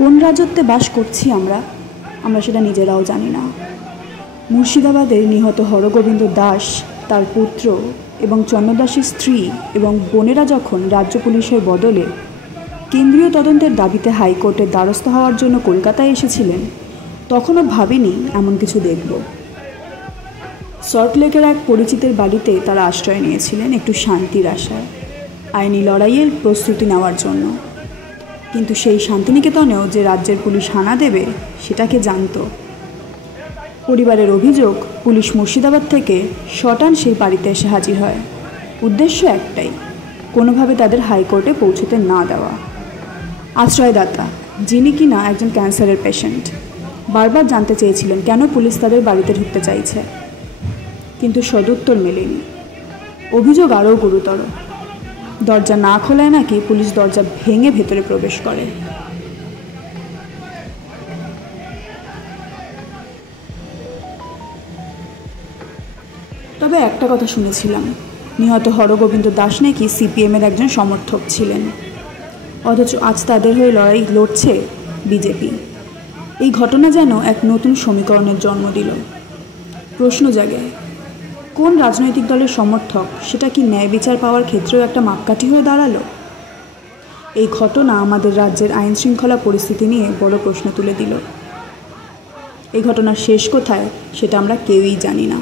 কোন রাজত্বে বাস করছি আমরা সেটা নিজেরাও জানি না। মুর্শিদাবাদের নিহত হরগোবিন্দ দাস, তার পুত্র এবং চন্দ্রদাসের স্ত্রী এবং বোনেরা যখন রাজ্য পুলিশের বদলে কেন্দ্রীয় তদন্তের দাবিতে হাইকোর্টের দ্বারস্থ হওয়ার জন্য কলকাতায় এসেছিলেন, তখনও ভাবেনি এমন কিছু দেখব। সল্টলেকের এক পরিচিতের বাড়িতে তারা আশ্রয় নিয়েছিলেন একটু শান্তির আশায়, আইনি লড়াইয়ের প্রস্তুতি নেওয়ার জন্য। কিন্তু সেই শান্তিনিকেতনেও যে রাজ্যের পুলিশ হানা দেবে সেটাকে জানত। পরিবারের অভিযোগ, পুলিশ মুর্শিদাবাদ থেকে শটান সেই বাড়িতে এসে হাজির হয়। উদ্দেশ্য একটাই, কোনোভাবে তাদের হাইকোর্টে পৌঁছতে না দেওয়া। আশ্রয়দাতা, যিনি কিনা একজন ক্যান্সারের পেশেন্ট, বারবার জানতে চেয়েছিলেন কেন পুলিশ তাদের বাড়িতে ঢুকতে চাইছে, কিন্তু সদুত্তর মেলেনি। অভিযোগ আরও গুরুতর, দরজা না খোলায় নাকি পুলিশ দরজা ভেঙে ভেতরে প্রবেশ করে। তবে একটা কথা শুনেছিলাম, নিহত হরগোবিন্দ দাস নাকি সিপিএমের একজন সমর্থক ছিলেন, অথচ আজ তাদের হয়ে লড়াই লড়ছে বিজেপি। এই ঘটনা যেন এক নতুন সমীকরণের জন্ম দিল। প্রশ্ন জাগে, কোন রাজনৈতিক দলের সমর্থক সেটা কি ন্যায় বিচার পাওয়ার ক্ষেত্রেও একটা মাপকাঠি হয়ে দাঁড়ালো? এই ঘটনা আমাদের রাজ্যের আইন শৃঙ্খলা পরিস্থিতি নিয়ে বড় প্রশ্ন তুলে দিল। এই ঘটনার শেষ কোথায় সেটা আমরা কেউই জানি না।